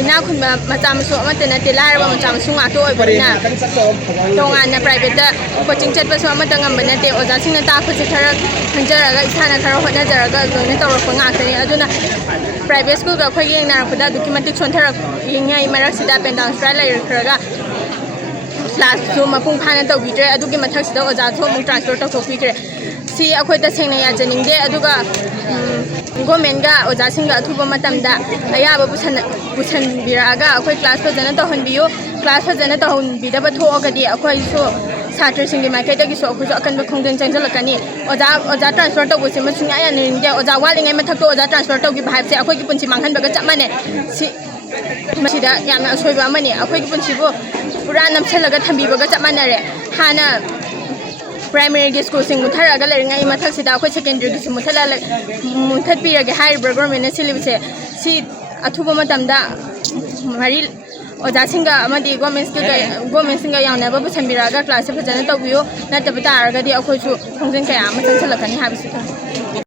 ina khun macam so amate na tilar ba macam sunga to oi bina tongan na private da coaching chat ba so amate ngam bana te oja sing na ta khu se thara khanjara ga isana thara hona jara ga loina tawra ko nga tani aduna private school ga khoi yeng na khuda documentic chon thara yeng ngai marak sida pen down straight lai khraga class so mapung phana to bidre adugi mathak sida oja so mu transfer to bidre si akhoi ta sengna ya janing de aduga government ga oja sing ga thuba matam da aya ba busan biraga akhoi class to jana to honbiyo class to jana to honbida ba tho ga di akhoi so satri sing di market gi so akhoi so akan ba khongden changjal kani oja transfer to busi masung aya ning de oja walingai mathak to oja transfer to gi bhaib se akhoi gi punchi manghan ba ga chamane si masida yamna asoi ba mani akhoi gi punchi bo pura nam chalaga thambi ba ga chamanare hana primary school sing mutharaga leringa I mathak sida akhoi secondary gi muthala muthat pirage higher government silibse si athuba matamda mari oja singa amadi government singa yauna ba sambiraga class phajana tawbiyo natabata arga di akhoi su khongjen kaya ma changchalakani habisi